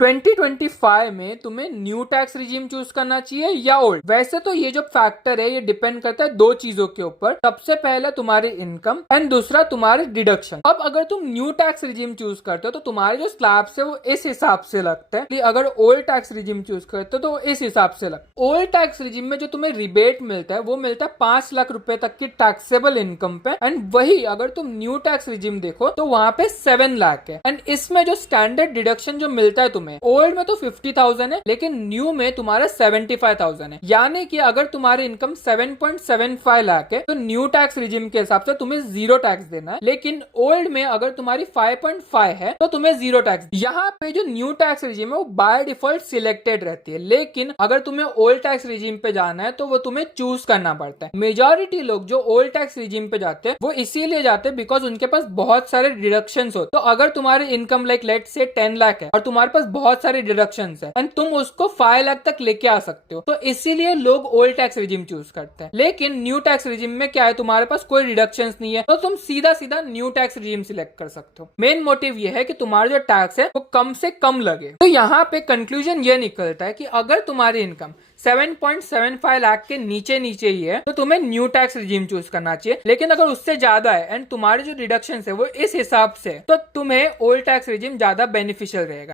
2025 में तुम्हें new tax regime choose करना चाहिए या ओल्ड। वैसे तो ये जो फैक्टर है ये डिपेंड करता है दो चीजों के ऊपर, सबसे पहले तुम्हारी इनकम एंड दूसरा तुम्हारी डिडक्शन। अब अगर तुम न्यू टैक्स रिजीम चूज करते हो तो तुम्हारे जो स्लैब्स है वो इस हिसाब से लगते हैं, अगर ओल्ड टैक्स रिजीम चूज करते हो तो इस हिसाब से लगता है। ओल्ड टैक्स रिजीम में जो तुम्हें रिबेट मिलता है वो मिलता है 5 लाख रुपए तक की टैक्सेबल इनकम पे, एंड वही अगर तुम न्यू टैक्स रिजीम देखो तो वहां पे 7 लाख है। एंड इसमें जो स्टैंडर्ड डिडक्शन जो मिलता है तुम्हें, ओल्ड में तो 50,000 है लेकिन न्यू में तुम्हारा 75,000 है। यानी कि अगर तुम्हारी इनकम 7.75 लाख है तो न्यू टैक्स रिजीम के हिसाब से तुम्हें जीरो टैक्स देना है, लेकिन ओल्ड में अगर तुम्हारी 5.5 है तो तुम्हें जीरो टैक्स। यहाँ पे जो न्यू टैक्स रिजीम है वो बाय डिफॉल्ट सिलेक्टेड रहती है, लेकिन अगर तुम्हें ओल्ड टैक्स रिजीम पे जाना है तो वो तुम्हें चूज करना पड़ता है। मेजॉरिटी लोग जो ओल्ड टैक्स रिजीम पे जाते हैं वो इसीलिए जाते हैं बिकॉज उनके पास बहुत सारे डिडक्शन होते। तो अगर तुम्हारी इनकम लाइक लेट से 10 लाख है और तुम्हारे पास बहुत सारे डिडक्शंस है एंड तुम उसको 5 लाख तक लेके आ सकते हो, तो इसीलिए लोग ओल्ड टैक्स रिजीम चूज करते हैं। लेकिन न्यू टैक्स रिजीम में क्या है, तुम्हारे पास कोई डिडक्शंस नहीं है तो तुम सीधा सीधा न्यू टैक्स रिजीम सिलेक्ट कर सकते हो। मेन मोटिव ये है कि तुम्हारा जो टैक्स है वो कम से कम लगे। तो यहाँ पे कंक्लूजन ये निकलता है कि अगर तुम्हारी इनकम 7.75 लाख के नीचे नीचे ही है तो तुम्हें न्यू टैक्स रिजीम चूज करना चाहिए, लेकिन अगर उससे ज्यादा है एंड तुम्हारे जो डिडक्शन है वो इस हिसाब से तो तुम्हें ओल्ड टैक्स रिजीम ज्यादा बेनिफिशियल रहेगा।